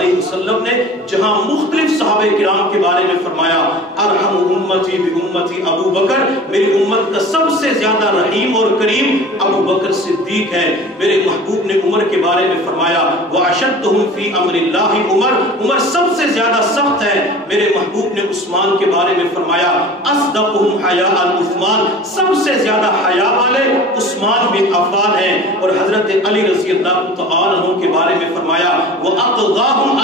علیہ وسلم نے جہاں مختلف صحابہ کرام کے بارے میں فرمایا ارحم امتی بامتی ابو بکر، میری امت کا سب سے زیادہ رحیم اور کریم ابو بکر صدیق ہے، میرے محبوب نے عمر کے بارے میں فرمایا واشدہم فی امر اللہ عمر سب سے زیادہ سخت ہے، میرے محبوب نے عثمان کے بارے میں فرمایا اصدقہم حیاء عثمان، سب سے زیادہ حیا والے عثمان بن عفان ہیں، اور حضرت علی رضی اللہ تعالی عنہ کے بارے میں فرمایا وَأَقْضَاهُمْ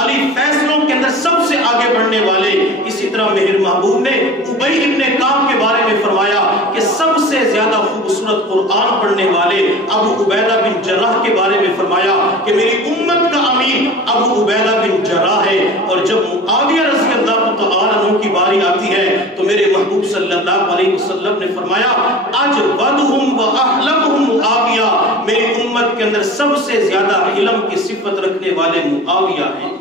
علی فیصلوں کے اندر سب سے آگے بڑھنے والے۔ اسی طرح میرے محبوب نے ابی ابن کعب کے بارے میں فرمایا کہ سب سے زیادہ خوبصورت قرآن پڑھنے والے۔ ابو عبیدہ بن جراح کے بارے میں فرمایا کہ میری امت کا امین ابو عبیدہ بن جراح ہے، اور جب معاویہ رضی اللہ تعالی عنہ کی باری آتی ہے تو میرے محبوب صلی اللہ علیہ وسلم نے فرمایا اجودہم واحلمہم معاویہ، میری امت کے اندر سب سے زیادہ علم کی صفت رکھنے والے معاویہ ہیں۔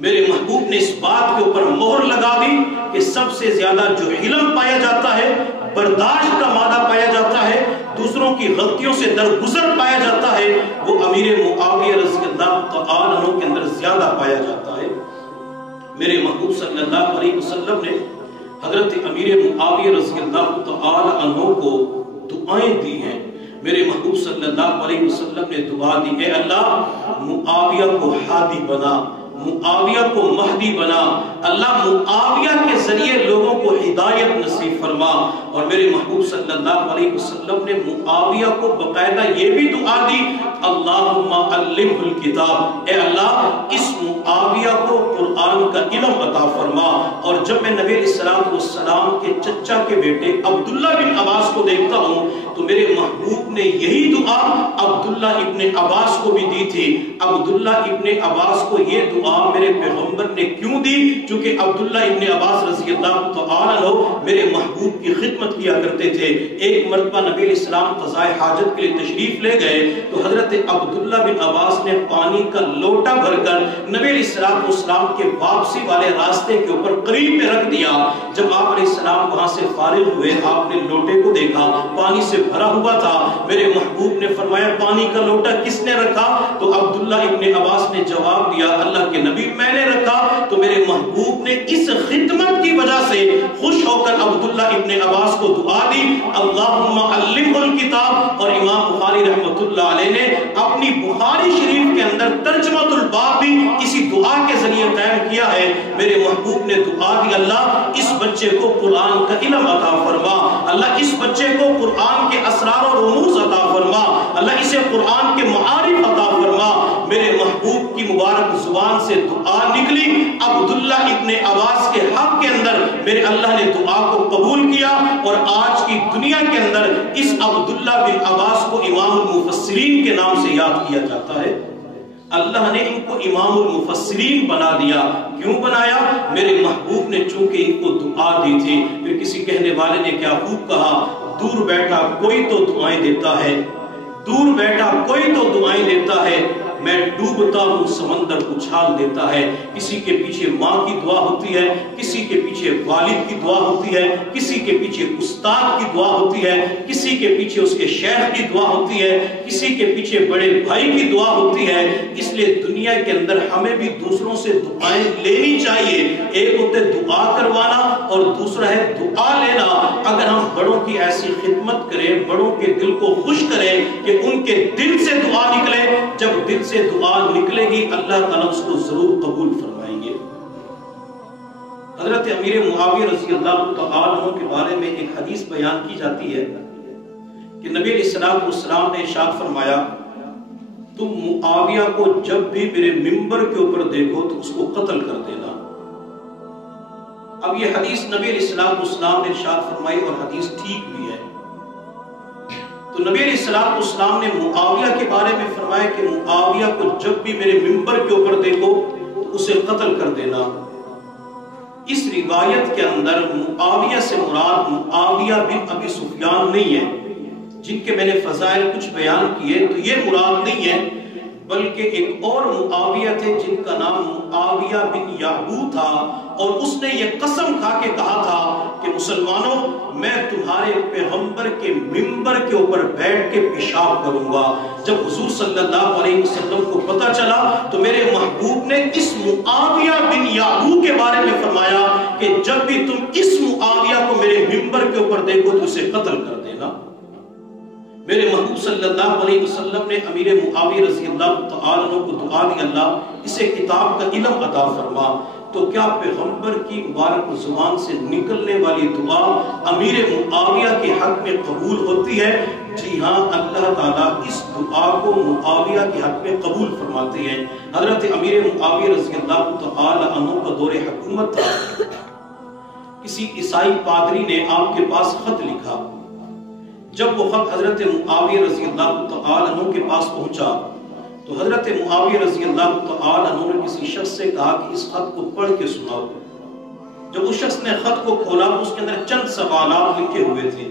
میرے محبوب نے اس بات کے اوپر مہر لگا دی کہ سب سے زیادہ جو علم پایا جاتا ہے، برداشت کا مادہ پایا جاتا ہے، دوسروں کی غلطیوں سے درگزر پایا جاتا ہے، وہ امیر معاویہ رضی اللہ تعالی عنہ کے اندر زیادہ پایا جاتا ہے۔ میرے محبوب صلی اللہ علیہ وسلم نے حضرت امیر معاویہ رضی اللہ تعالی عنہ کو دعائیں دی ہیں۔ میرے محبوب صلی اللہ علیہ وسلم نے دعا دی اے اللہ معاویہ کو ہادی بنا، معاویہ کو مہدی بنا، اللہ معاویہ کے ذریعے لوگوں کو ہدایت نصیب فرما۔ اور میرے محبوب صلی اللہ علیہ وسلم نے معاویہ کو باقاعدہ یہ بھی دعا دی اللہم علمہ الکتاب، اے اللہ اس معاویہ کو قرآن کا علم عطا فرما۔ اور جب میں نبی علیہ السلام کے چچا کے بیٹے عبداللہ بن عباس کو دیکھتا ہوں تو میرے محبوب نے یہی دعا عبداللہ ابن عباس کو بھی دی تھی۔ عبداللہ ابن عباس کو یہ دعا میرے پیغمبر نے کیوں دی؟ چونکہ عبداللہ ابن عباس رضی اللہ تعالی عنہ میرے محبوب کی خدمت کیا کرتے تھے۔ ایک مرتبہ نبی علیہ السلام قضاء حاجت کے لیے تشریف لے گئے تو حضرت عبداللہ بن عباس نے پانی کا لوٹا بھر کر نبی علیہ السلام کے واپسی والے راستے کے اوپر قریب میں رکھ دیا۔ جب آپ علیہ السلام وہاں سے فارغ ہوئے آپ نے لوٹے کو دیکھا پانی سے بھرا ہوا تھا۔ میرے محبوب نے فرمایا پانی کا لوٹا کس نے رکھا؟ تو عبداللہ ابن عباس نے جواب دیا اللہ کے نبی میں نے رکھا۔ تو میرے محبوب نے اس خدمت کی وجہ سے خوش ہو کر عبداللہ ابن عباس کو دعا دی اللہم علمہ الکتاب۔ اور امام بخاری رحمۃ اللہ علیہ نے اپنی بخاری شریف کے اندر ترجمۃ الباب بھی اسی دعا کے ذریعے قائم کیا ہے۔ میرے محبوب نے دعا دی اللہ اس بچے کو قرآن کا علم عطا فرما، اللہ اس بچے کو قرآن کے اسرار و رموز عطا فرما، اللہ اسے قرآن کے معارف عطا فرما۔ میرے محبوب کی مبارک زبان سے دعا نکلی عبداللہ ابن عباس کے حق کے اندر، میرے اللہ نے دعا کو قبول کیا اور آج کی دنیا کے اندر اس عبداللہ بن عباس کو امام المفسرین کے نام سے یاد کیا جاتا ہے۔ اللہ نے ان کو امام المفسرین بنا دیا۔ کیوں بنایا؟ میرے محبوب نے چونکہ ان کو دعا دی تھی۔ پھر کسی کہنے والے نے کیا خوب کہا دور بیٹھا کوئی تو دعائیں دیتا ہے، دور بیٹھا کوئی تو دعائیں دیتا ہے، میں ڈوبتا ہوں سمندر اچھال دیتا ہے۔ کسی کے پیچھے ماں کی دعا ہوتی ہے، کسی کے پیچھے والد کی دعا ہوتی ہے، کسی کے پیچھے استاد کی دعا ہوتی ہے، کسی کے پیچھے اس کے شیخ کی دعا ہوتی ہے، کسی کے پیچھے بڑے بھائی کی دعا ہوتی ہے۔ اس لیے دنیا کے اندر ہمیں بھی دوسروں سے دعائیں لینی چاہیے۔ ایک ہوتے دعا کروانا اور دوسرا ہے دعا لینا۔ اگر ہم بڑوں کی ایسی خدمت کریں، بڑوں کے دل کو خوش کریں کہ ان کے دل سے دعا نکلے، جب دل سے دعا نکلے گی اللہ تعالیٰ اس کو ضرور قبول فرمائیں گے۔ حضرت امیر معاویہ رضی اللہ تعالیٰ عنہ کے بارے میں ایک حدیث بیان کی جاتی ہے کہ نبی علیہ السلام نے ارشاد فرمایا تم معاویہ کو جب بھی میرے منبر کے اوپر دیکھو تو اس کو قتل کر دینا۔ اب یہ حدیث نبی علیہ السلام نے ارشاد فرمائی اور حدیث ٹھیک بھی ہے۔ تو نبی علیہ السلام نے معاویہ کے بارے میں فرمایا کہ معاویہ کو جب بھی میرے منبر کے اوپر دیکھو اسے قتل کر دینا۔ اس روایت کے اندر معاویہ سے مراد معاویہ بن ابی سفیان نہیں ہے، جن کے میں نے فضائل کچھ بیان کیے تو یہ مراد نہیں ہے، بلکہ ایک اور معاویہ تھے جن کا نام معاویہ بن یعبو تھا، اور اس نے یہ قسم کھا کے کہا تھا کہ مسلمانوں میں تمہارے پیغمبر کے منبر کے اوپر بیٹھ کے پیشاب کروں گا۔ جب حضور صلی اللہ علیہ وسلم کو پتہ چلا تو میرے محبوب نے اس معاویہ بن یعبو کے بارے میں فرمایا کہ جب بھی تم اس معاویہ کو میرے منبر کے اوپر دیکھو تو اسے قتل کر دینا۔ میرے محبوب صلی اللہ علیہ وسلم نے امیر معاویہ رضی اللہ تعالیٰ عنہ کو دعا دی، اللہ اسے کتاب کا علم عطا فرما۔ تو کیا پیغمبر کی مبارک زبان سے نکلنے والی دعا امیر معاویہ کے حق میں قبول ہوتی ہے؟ جی ہاں، اللہ تعالیٰ اس دعا کو معاویہ کے حق میں قبول فرماتے ہیں۔ حضرت امیر معاویہ رضی اللہ تعالیٰ عنہ کا دور حکومت تھا، کسی عیسائی پادری نے آپ کے پاس خط لکھا۔ جب وہ خط حضرت معاویہ رضی اللہ تعالیٰ عنہ کے پاس پہنچا تو حضرت معاویہ رضی اللہ تعالیٰ عنہ نے کسی شخص سے کہا کہ اس خط کو پڑھ کے سناؤ۔ جب اس شخص نے خط کو کھولا تو اس کے اندر چند سوالات لکھے ہوئے تھے۔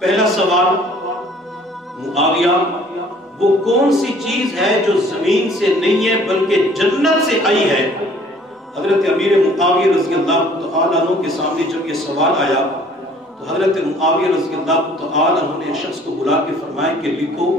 پہلا سوال، معاویہ وہ کون سی چیز ہے جو زمین سے نہیں ہے بلکہ جنت سے آئی ہے؟ حضرت امیر معاویہ رضی اللہ تعالیٰ عنہ کے سامنے جب یہ سوال آیا تو حضرت معاویہ رضی اللہ تعالیٰ عنہ نے شخص کو بلا کے فرمایا کہ لکھو،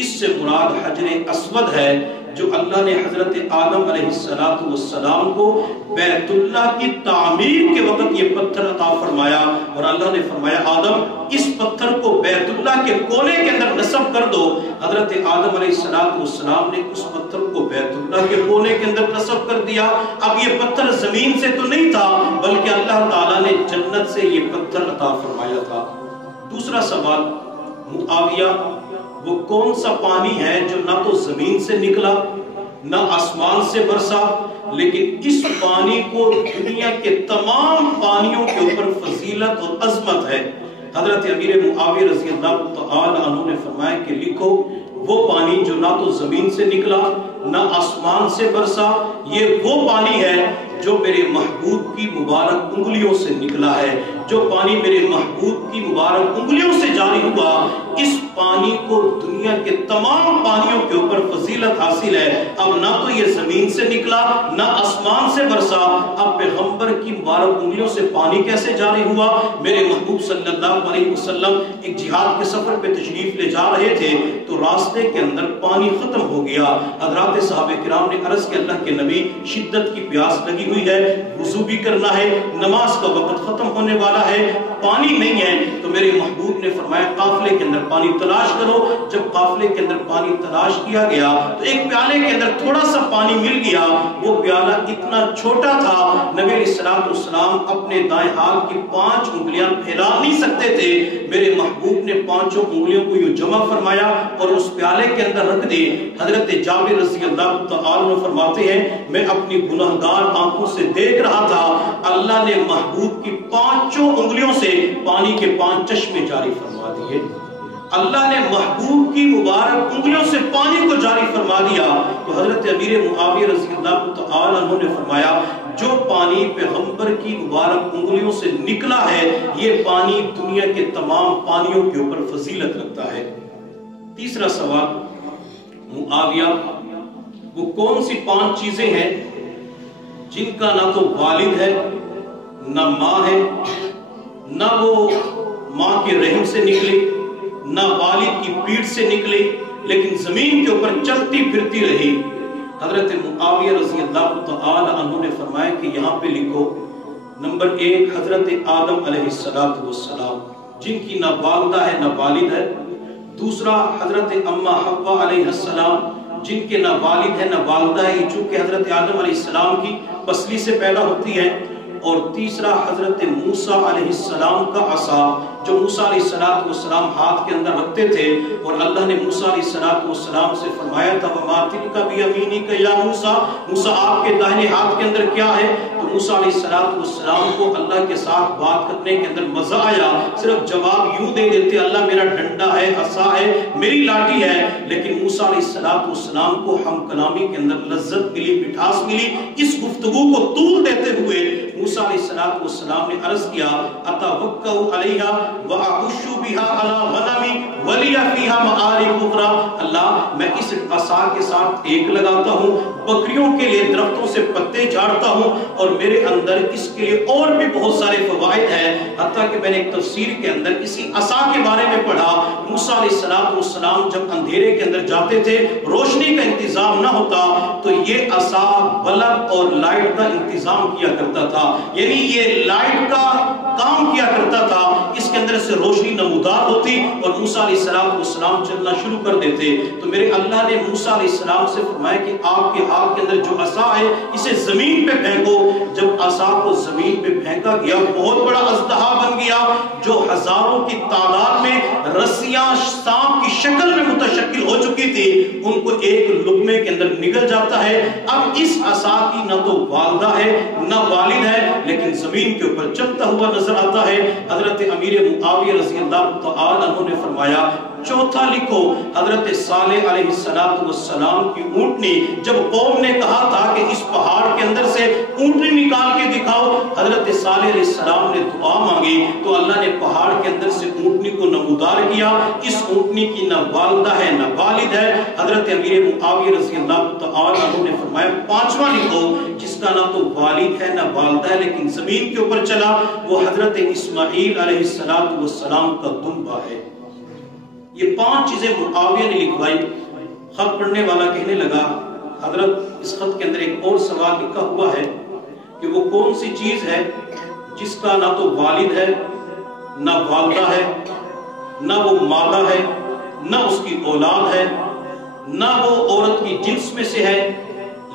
اس سے مراد حجر اسود ہے جو اللہ نے حضرت آدم علیہ السلام کو بیت اللہ کی تعمیر کے وقت یہ پتھر عطا فرمایا، اور اللہ نے فرمایا آدم اس پتھر کو بیت اللہ کے کونے کے اندر نصب کر دو۔ حضرت آدم علیہ السلام نے اس پتھر کو بیت اللہ کے کونے کے اندر نصب کر دیا۔ اب یہ پتھر زمین سے تو نہیں تھا بلکہ اللہ تعالیٰ نے جنت سے یہ پتھر عطا فرمایا تھا۔ دوسرا سوال، معاویہ وہ کون سا پانی ہے جو نہ تو زمین سے نکلا نہ آسمان سے برسا، لیکن اس پانی کو دنیا کے تمام پانیوں کے اوپر فضیلت اور عظمت ہے؟ حضرت امیر معاویہ رضی اللہ تعالی عنہ نے فرمایا کہ لکھو، وہ پانی جو نہ تو زمین سے نکلا نہ آسمان سے برسا، یہ وہ پانی ہے جو میرے محبوب کی مبارک انگلیوں سے نکلا ہے۔ جو پانی میرے محبوب کی مبارک انگلیوں سے جاری ہوا، اس پانی کو دنیا کے تمام پانیوں کے اوپر فضیلت حاصل ہے۔ اب نہ تو یہ زمین سے نکلا نہ آسمان سے برسا، اب پیغمبر کی مبارک انگلیوں سے پانی کیسے جاری ہوا؟ میرے محبوب صلی اللہ علیہ وسلم ایک جہاد کے سفر پہ تشریف لے جا رہے تھے تو راستے کے اندر پانی ختم ہو گیا۔ حضرات صحابہ کرام نے عرض کہ اللہ کے نبی، شدت کی پیاس لگی ہوئی ہے، وضو بھی کرنا ہے، نماز کا وقت ختم ہونے والا ہے، پانی نہیں ہے۔ تو میرے محبوب نے فرمایا قافلے کے اندر پانی تلاش کرو۔ جب قافلے کے اندر پانی تلاش کیا گیا تو ایک پیالے کے اندر تھوڑا سا پانی مل گیا۔ وہ پیالہ اتنا چھوٹا تھا، نبی علیہ السلام اپنے دائیں ہاتھ کی 5 انگلیاں پھیلا نہیں سکتے تھے۔ میرے محبوب نے 5 انگلیوں کو یوں جمع فرمایا اور اس پیالے کے اندر رکھ دی۔ حضرت جابر رضی اللہ تعالیٰ عنہ فرماتے ہیں میں اپنی گناہگار آنکھوں سے دیکھ رہا تھا، اللہ نے محبوب کی 5 انگلیوں سے پانی کے 5 چشمے جاری فرما دیے۔ اللہ نے محبوب کی مبارک انگلیوں سے پانی کو جاری فرما دیا۔ تو حضرت امیر معاویہ رضی اللہ تعالیٰ عنہ نے فرمایا جو پانی پیغمبر کی مبارک انگلیوں سے نکلا ہے، یہ پانی دنیا کے تمام پانیوں کے اوپر فضیلت رکھتا ہے۔ تیسرا سوال، معاویہ وہ کون سی 5 چیزیں ہیں جن کا نہ تو والد ہے نہ ماں ہے، نہ وہ ماں کے رحم سے نکلے نہ والد کی پیٹھ سے نکلے، لیکن زمین کے اوپر چلتی پھرتی رہی؟ حضرت معاویہ رضی اللہ تعالی عنہ نے فرمایا کہ یہاں پہ لکھو، نمبر 1 حضرت آدم علیہ السلام جن کی نہ والدہ ہے نہ والد ہے۔ دوسرا حضرت اما حوا علیہ السلام جن کے نہ والد ہے نہ والدہ ہے، چونکہ حضرت آدم علیہ السلام کی پسلی سے پیدا ہوتی ہے۔ اور تیسرا حضرت موسیٰ علیہ السلام کا عصا جو موسیٰ علیہ السلام ہاتھ کے اندر رکھتے تھے، اور اللہ نے موسیٰ علیہ السلام سے فرمایا تھا وَمَا تِلْكَ بِيَمِينِكَ يَا موسیٰ، موسیٰ آپ کے داہنے ہاتھ کے اندر کیا ہے؟ تو موسیٰ علیہ السلام کو اللہ کے ساتھ بات کرنے کے اندر مزہ آیا، صرف جواب یوں دے دیتے اللہ میرا ڈنڈا ہے، عصا ہے، میری لاٹھی ہے، لیکن موسیٰ علیہ السلام کو ہم کلامی کے اندر لذت ملی، مٹھاس ملی۔ اس گفتگو کو طول دیتے ہوئے موسیٰ علیہ السلام نے عرض کیا اتوکل علیہا واخش بها علی غنمی ولی فیہا معارب اخرى، اللہ میں اس عصا کے ساتھ ایک لگاتا ہوں، بکریوں کے لیے درختوں سے پتے جھاڑتا ہوں، اور میرے اندر اس کے لیے اور بھی بہت سارے فوائد ہیں۔ حتیٰ کہ میں نے ایک تفسیر کے اندر اسی عصا کے بارے میں پڑھا، موسیٰ علیہ السلام جب اندھیرے کے اندر جاتے تھے، روشنی کا انتظام نہ ہوتا تو یہ عصا بلب اور لائٹ کا انتظام کیا کرتا تھا، یعنی یہ لائٹ کا کام کیا کرتا تھا، اس کے اندر سے روشنی نمودار ہوتی اور موسیٰ علیہ السلام چلنا شروع کر دیتے۔ تو میرے اللہ نے موسیٰ علیہ السلام سے فرمایا کہ آپ کے ہاتھ کے اندر جو عصا ہے اسے زمین پہ پھینکو۔ جب عصا کو زمین پہ پھینکا گیا، بہت بڑا اژدہا بن گیا جو ہزاروں کی تعداد میں رسیاں سانپ کی شکل میں متشکل ہو چکی تھی، ان کو ایک لقمے کے اندر نگل جاتا ہے۔ اب اس عصا کی نہ تو والدہ ہے نہ والد ہے، لیکن زمین کے اوپر چلتا ہوا نظر آتا ہے۔ حضرت امیر معاویہ رضی اللہ تعالی عنہ نے فرمایا چوتھا لکھو، حضرت صالح علیہ السلام کی اونٹنی، جب قوم نے کہا تھا کہ اس پہاڑ کے اندر سے اونٹنی نکال کے دکھاؤ، حضرت صالح علیہ السلام نے دعا مانگی تو اللہ نے پہاڑ کے اندر سے اونٹنی کو نمودار کیا۔ اس اونٹنی کی نہ والدہ ہے نہ والد ہے۔ حضرت امیر معاویہ رضی اللہ تعالی عنہ نے فرمایا پانچواں لکھو، جس کا نہ تو والد ہے نہ والدہ ہے لیکن زمین کے اوپر چلا، وہ حضرت اسماعیل علیہ السلام کا دمبا ہے۔ یہ پانچ چیزیں معاویہ نے لکھوائی۔ خط پڑھنے والا کہنے لگا حضرت اس خط کے اندر ایک اور سوال لکھا ہوا ہے کہ وہ کون سی چیز ہے جس کا نہ تو والد ہے نہ والدہ ہے نہ وہ مادہ ہے نہ اس کی اولاد ہے نہ وہ عورت کی جنس میں سے ہے،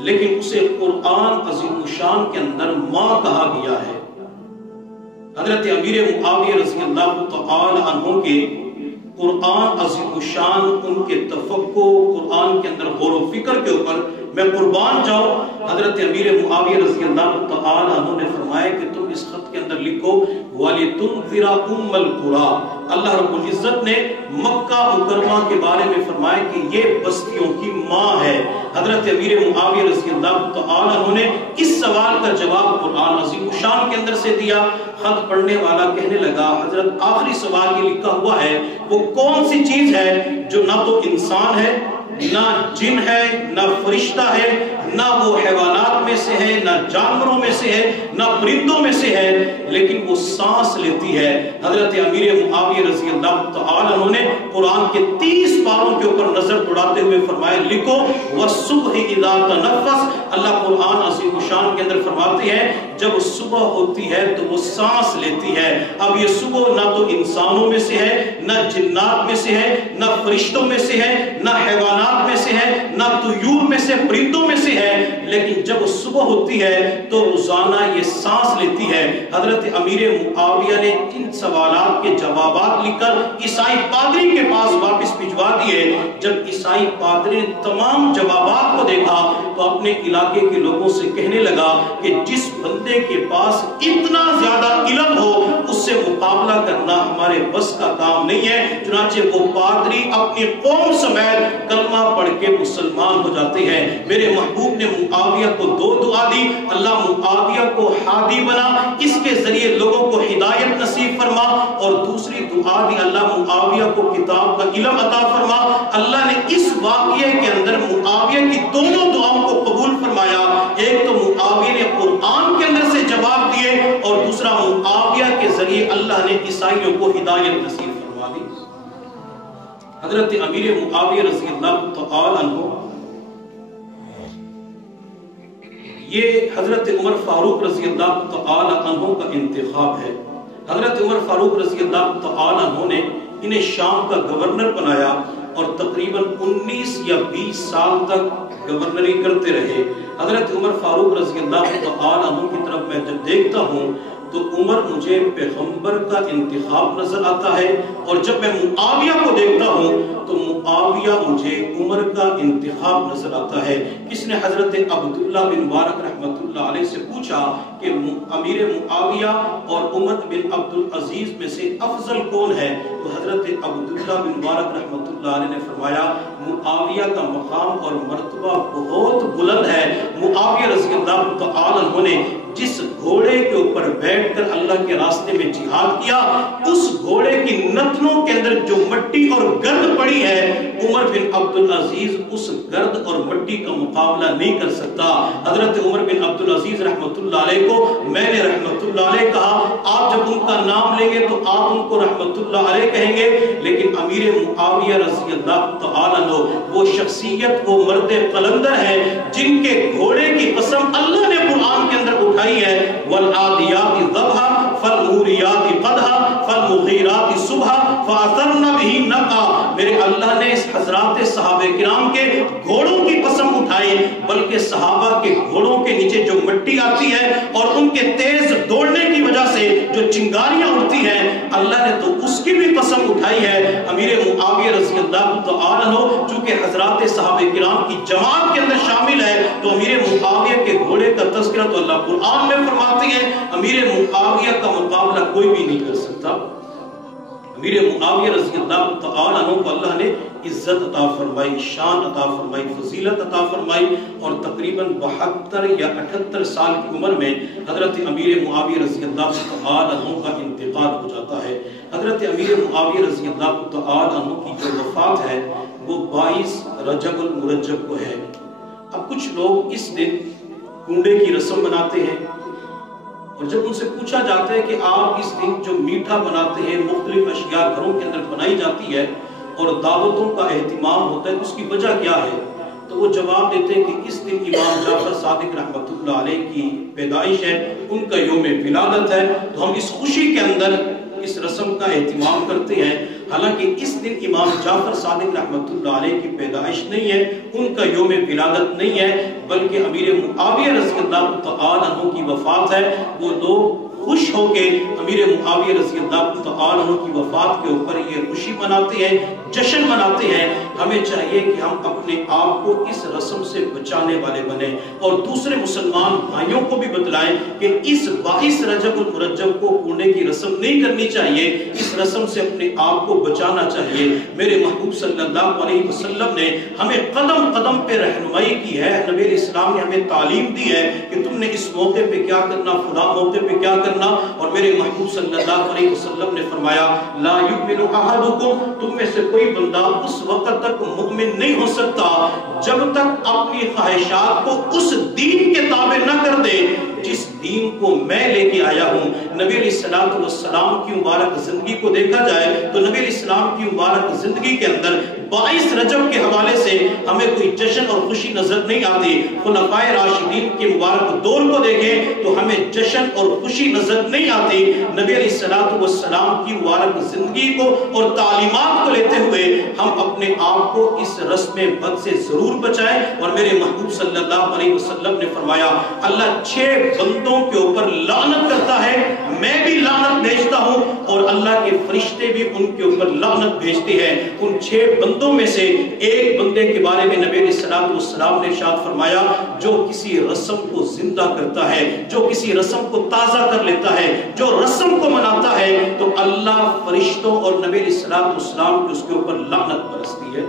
لیکن اسے قرآن عظیم الشان کے اندر ماں کہا گیا ہے۔ حضرت امیر معاویہ رضی اللہ تعالی عنہ کے قرآن عظیم الشان، ان کے تفکر قرآن کے اندر غور و فکر کے اوپر میں قربان جاؤں۔ حضرت امیر معاویہ رضی اللہ تعالی عنہ نے فرمایا کہ تم اس خط کے اندر لکھو وَلِتُنذِرَ أُمَّ الْقُرَىٰ۔ اللہ رب العزت نے مکہ مکرمہ کے بارے میں فرمایا کہ یہ بستیوں کی ماں ہے۔ حضرت امیر معاویہ رضی اللہ تعالی عنہ نے اس سوال کا جواب قرآن عظیم الشان کے اندر سے دیا۔ خط پڑھنے والا کہنے لگا حضرت آخری سوال یہ لکھا ہوا ہے، وہ کون سی چیز ہے جو نہ تو انسان ہے نہ جن ہے نہ فرشتہ ہے نہ وہ حیوانات میں سے ہے نہ جانوروں میں سے ہے نہ پرندوں میں سے ہے، لیکن وہ سانس لیتی ہے۔ حضرت امیر معاویہ رضی اللہ تعالی عنہ نے قرآن کے 30 پاروں کے اوپر نظر دوڑاتے ہوئے فرمایا لکھو وَالصُّبْحِ إِذَا تَنَفَّسَ۔ اللہ قرآن عظیم الشان کے اندر فرماتے ہیں جب صبح ہوتی ہے تو وہ سانس لیتی ہے۔ اب یہ صبح نہ تو انسانوں میں سے ہے نہ جنات میں سے ہے نہ فرشتوں میں سے ہے نہ حیوانات میں سے ہے نہ طیور میں سے پرندوں میں سے ہے، لیکن جب صبح ہوتی ہے تو روزانہ یہ سانس لیتی ہے۔ حضرت امیر معاویہ نے ان سوالات کے جوابات لکھ کر عیسائی پادری کے پاس واپس بھجوا دیے۔ جب عیسائی پادری نے تمام جوابات کو دیکھا تو اپنے علاقے کے لوگوں سے کہنے لگا کہ جس بندے کے پاس اتنا زیادہ علم ہو اس سے مقابلہ کرنا ہمارے بس کا کام نہیں ہے۔ چنانچہ وہ پادری اپنی قوم سمیت کلمہ پڑھ کے مسلمان ہو جاتے ہیں۔ میرے محبوب نے معاویہ کو 2 دعا دی، اللہ معاویہ کو ہادی بنا، اس کے ذریعے لوگوں کو ہدایت نصیب فرما، اور دوسری دعا دی اللہ معاویہ کو کتاب کا علم عطا فرما۔ اللہ نے اس واقعے کے اندر معاویہ کی دونوں دعاؤں کو قبول فرمایا۔ ایک تو معاویہ نے قرآن کے اندر سے جواب دیے اور دوسرا معاویہ کے ذریعے اللہ نے عیسائیوں کو ہدایت نصیب فرما دی۔ حضرت امیر معاویہ رضی اللہ تعالی عنہ، یہ حضرت عمر فاروق رضی اللہ تعالی عنہ کا انتخاب ہے۔ حضرت عمر فاروق رضی اللہ تعالی عنہ نے انہیں شام کا گورنر بنایا اور تقریباً 19 یا 20 سال تک گورنری کرتے رہے۔ حضرت عمر فاروق رضی اللہ تعالی عنہ کی طرف میں جب دیکھتا ہوں تو عمر مجھے پیغمبر کا انتخاب نظر آتا ہے، اور جب میں معاویہ کو دیکھتا ہوں تو معاویہ مجھے عمر کا انتخاب نظر آتا ہے۔ کس نے حضرت عبداللہ بن مبارک رحمت اللہ علیہ سے پوچھا کہ امیر معاویہ اور عمر بن عبدالعزیز میں سے افضل کون ہے؟ تو حضرت عبداللہ بن مبارک رحمت اللہ علیہ نے فرمایا معاویہ کا مقام اور مرتبہ بہت بلند ہے۔ معاویہ رضی اللہ تعالی عنہ نے جس گھوڑے کے اوپر بیٹھ کر اللہ کے راستے میں جہاد کیا، اس گھوڑے کی نتنوں کے اندر جو مٹی اور گرد پڑی ہے، عمر بن عبدالعزیز اس گرد اور مٹی کا مقابلہ نہیں کر سکتا۔ حضرت عمر بن عبدالعزیز رحمت اللہ علیہ کو میں نے رحمت اللہ علیہ کہا، آپ جب ان کا نام لیں گے تو آپ ان کو رحمت اللہ علیہ کہیں گے، لیکن امیر معاویہ رضی اللہ تعالی عنہ وہ شخصیت، وہ مرد قلندر ہے جن کے گھوڑے کی قسم اللہ نے قرآن کے اندر اٹھائی ہے، والعادیات ضبحا فالموریات قدحا فالمغیرات صبحا فاثرن به نقعا۔ میرے اللہ نے اس حضرات صحابہ کرام کے گھوڑوں کی قسم اٹھائی، بلکہ صحابہ کے گھوڑوں کے نیچے جو مٹی آتی ہے اور ان کے تیز دوڑنے کی وجہ سے جو چنگاریاں اڑتی ہیں، اللہ نے تو اس کی بھی قسم اٹھائی ہے۔ امیر معاویہ رضی اللہ تعالی عنہ چونکہ حضرات صحابہ کرام کی جماعت کے اندر شامل ہے، تو امیر معاویہ کے گھوڑے کا تذکرہ تو اللہ قرآن میں فرماتی ہے۔ امیر معاویہ کا مقابلہ کوئی بھی نہیں کر سکتا۔ امیر معاویہ رضی اللہ تعالی عنہ کو اللہ نے عزت عطا فرمائی، شان عطا فرمائی، فضیلت عطا فرمائی، اور تقریباً 72 یا 78 سال کی عمر میں حضرت امیر معاویہ رضی اللہ تعالی عنہ کا انتقال ہو جاتا ہے۔ حضرت امیر معاویہ رضی اللہ تعالی عنہ کی جو وفات ہے وہ 22 رجب المرجب کو ہے۔ اب کچھ لوگ اس دن کنڈے کی رسم مناتے ہیں، اور جب ان سے پوچھا جاتا ہے کہ آپ اس دن جو میٹھا بناتے ہیں، مختلف اشیاء گھروں کے اندر بنائی جاتی ہے اور دعوتوں کا اہتمام ہوتا ہے، اس کی وجہ کیا ہے؟ تو وہ جواب دیتے ہیں کہ اس دن امام جعفر صادق رحمت اللہ علیہ کی پیدائش ہے، ان کا یوم ولادت ہے، تو ہم اس خوشی کے اندر اس رسم کا اہتمام کرتے ہیں۔ حالانکہ اس دن امام جعفر صادق رحمت اللہ علیہ کی پیدائش نہیں ہے، ان کا یوم ولادت نہیں ہے، بلکہ امیر معاویہ رضی اللہ تعالی عنہ کی وفات ہے۔ وہ لوگ خوش ہو کے امیر معاویہ رضی اللہ تعالی عنہ کی وفات کے اوپر یہ خوشی مناتے ہیں، جشن مناتے ہیں۔ ہمیں چاہیے کہ ہم اپنے آپ کو اس رسم سے بچانے والے بنیں، اور دوسرے مسلمان بھائیوں کو بھی بتلائیں کہ اس 22 رجب المرجب کو کنڈے کی رسم نہیں کرنی چاہیے، اس رسم سے اپنے آپ کو بچانا چاہیے۔ میرے محبوب صلی اللہ علیہ وسلم نے ہمیں قدم قدم پہ رہنمائی کی ہے، نبی اسلام نے ہمیں تعلیم دی ہے کہ تم نے اس موقع پہ کیا کرنا، فلاں موقع پہ کیا کرنا، اور میرے محبوب صلی اللہ علیہ وسلم نے فرمایا لا یؤمن احدکم، تم میں سے کوئی بندہ اس وقت تک مؤمن نہیں ہو سکتا جب تک اپنی خواہشات کو اس دین کے تابع نہ کر دے جس دین کو میں لے کے آیا ہوں۔ نبی علیہ الصلوۃ والسلام کی مبارک زندگی کو دیکھا جائے تو نبی علیہ السلام کی مبارک زندگی کے اندر 22 رجب کے حوالے سے ہمیں کوئی جشن اور خوشی نظر نہیں آتی۔ خلفائے راشدین کے مبارک دور کو دیکھیں تو ہمیں جشن اور خوشی نظر نہیں آتی۔ نبی علیہ الصلوۃ والسلام کی مبارک زندگی کو اور تعلیمات کو لیتے ہوئے ہم اپنے آپ کو اس رسم بد سے ضرور بچائیں، اور میرے محبوب صلی اللہ علیہ وسلم نے فرمایا اللہ 6 بندوں کے اوپر لعنت کرتا ہے، میں بھی لعنت بھیجتا ہوں، اور اللہ کے فرشتے بھی ان کے اوپر لعنت بھیجتے ہیں۔ ان 6 بندوں میں سے ایک بندے کے بارے میں نبی علیہ السلام نے ارشاد فرمایا جو کسی رسم کو زندہ کرتا ہے، جو کسی رسم کو تازہ کر لیتا ہے، جو رسم کو مناتا ہے، تو اللہ فرشتوں اور نبی علیہ السلام کی اس کے اوپر لعنت برستی ہے۔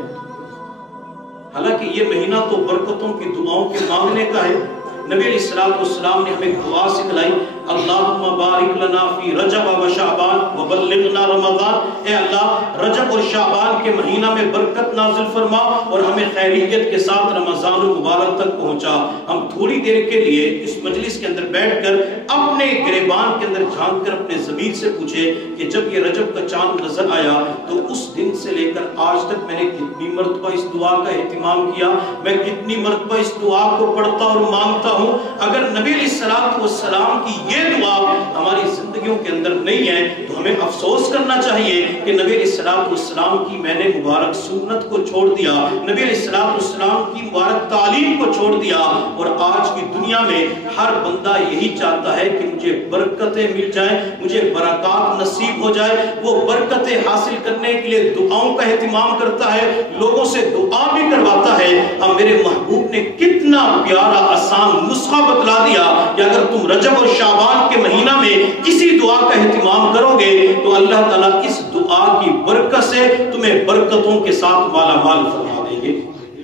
حالانکہ یہ مہینہ تو برکتوں کی دعاؤں کے مانگنے کا ہے۔ نبی علیہ السلام نے ہمیں دعا سکھلائی اللہم بارک لنا فی رجب و شعبان وبلغنا رمضان، اے اللہ رجب اور شعبان کے مہینہ میں برکت نازل فرما اور ہمیں خیریت کے ساتھ رمضان المبارک تک پہنچا۔ ہم تھوڑی دیر کے لیے اس مجلس کے اندر بیٹھ کر اپنے گریبان کے اندر جھانک کر اپنے ضمیر سے پوچھے کہ جب یہ رجب کا چاند نظر آیا تو اس دن سے لے کر آج تک میں نے کتنی مرتبہ اس دعا کا اہتمام کیا، میں کتنی مرتبہ اس دعا کو پڑھتا اور مانگتا ہوں۔ اگر نبی علیہ السلام کی یہ دعا ہماری زندگیوں کے اندر نہیں ہے تو ہمیں افسوس کرنا چاہیے کہ نبی علیہ السلام کی میں نے مبارک سنت کو چھوڑ دیا، نبی علیہ السلام کی مبارک تعلیم کو چھوڑ دیا، اور آج کی دنیا میں ہر بندہ یہی چاہتا ہے کہ مجھے برکتیں مل جائیں، مجھے برکات نصیب ہو جائے۔ وہ برکتیں حاصل کرنے کے لیے دعاؤں کا اہتمام کرتا ہے، لوگوں سے دعا بھی کرواتا ہے۔ اب میرے محبوب نے کتنا پیارا آسان نسخہ بتلا دیا کہ اگر تم رجب اور شعبان کے مہینہ میں اسی دعا کا اہتمام کرو گے تو اللہ تعالیٰ اس دعا کی برکت سے سے تمہیں برکتوں کے ساتھ مالا مال فرما دیں گے۔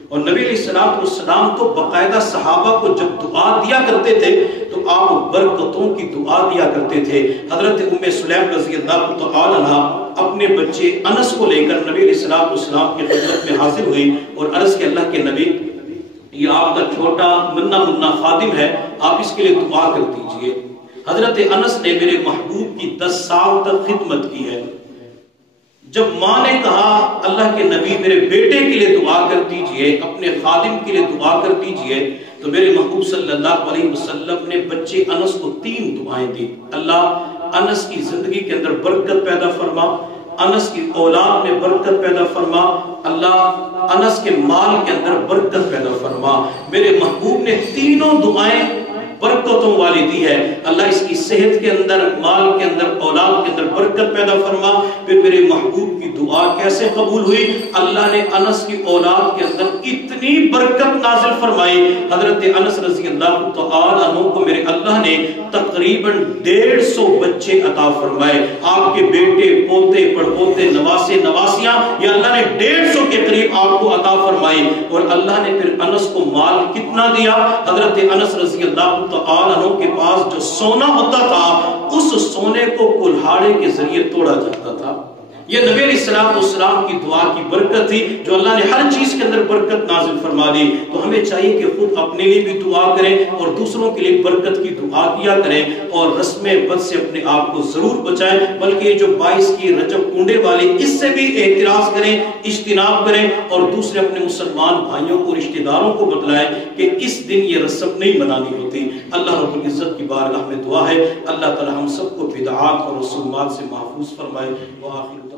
اور نبی علیہ السلام تو باقاعدہ صحابہ کو جب دعا دیا کرتے تھے تو آپ برکتوں کی دعا دیا کرتے تھے۔ حضرت ام سلیم رضی اللہ تعالی عنہ اپنے بچے انس کو لے کر نبی علیہ السلام کی خدمت میں حاضر ہوئی اور عرض کہ اللہ کے نبی، یہ آپ کا چھوٹا منا خادم ہے، آپ اس کے لیے دعا کر دیجئے۔ حضرت انس نے میرے محبوب کی 10 سال تک خدمت کی ہے۔ جب ماں نے کہا اللہ کے نبی میرے بیٹے کے لیے دعا کر دیجئے، اپنے خادم کے لیے دعا کر دیجئے، تو میرے محبوب صلی اللہ علیہ وسلم نے بچے انس کو 3 دعائیں دی۔ اللہ انس کی زندگی کے اندر برکت پیدا فرما، انس کی اولاد میں برکت پیدا فرما، اللہ انس کے مال کے اندر برکت پیدا فرما۔ میرے محبوب نے تینوں دعائیں برکتوں والی دی ہے۔ اللہ اس کی صحت کے اندر، مال کے اندر، اولاد کے اندر برکت پیدا فرما۔ پھر میرے محبوب کی دعا کیسے قبول ہوئی؟ اللہ نے انس کی اولاد کے اندر اتنی برکت نازل فرمائی، حضرت انس رضی اللہ تعالی عنہ کو میرے اللہ نے تقریباً 150 بچے عطا فرمائے۔ آپ کے بیٹے، پوتے، پڑپوتے، نواسے، نواسیاں، یہ اللہ نے 150 کے قریب آپ کو عطا فرمائی۔ اور اللہ نے پھر انس کو مال کتنا دیا؟ حضرت انس رضی اللہ تعالی عنہ کے پاس جو سونا ہوتا تھا، اس سونے کو کلہاڑے کے ذریعے توڑا جاتا تھا۔ یہ نبی علیہ السلام کی دعا کی برکت تھی جو اللہ نے ہر چیز کے اندر برکت نازل فرما دی۔ تو ہمیں چاہیے کہ خود اپنے لیے بھی دعا کریں اور دوسروں کے لیے برکت کی دعا کیا کریں، اور رسم بد سے اپنے آپ کو ضرور بچائیں۔ بلکہ یہ جو 22 کی رجب کنڈے والی، اس سے بھی اعتراض کریں، اجتناب کریں، اور دوسرے اپنے مسلمان بھائیوں کو، رشتہ داروں کو بتلائیں کہ اس دن یہ رسم نہیں منانی ہوتی۔ اللہ رب العزت کی بارگاہ میں دعا ہے اللہ تعالی ہم سب کو بدعات اور رسومات سے محفوظ فرمائے۔ وآخر